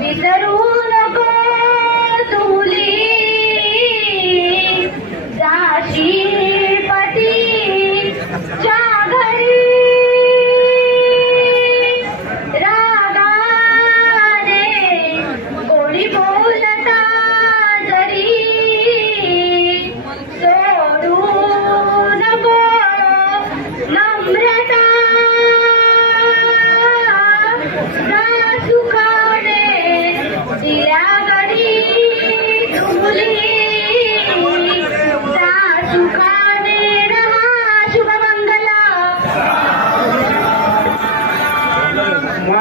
ಬೆದರು বলে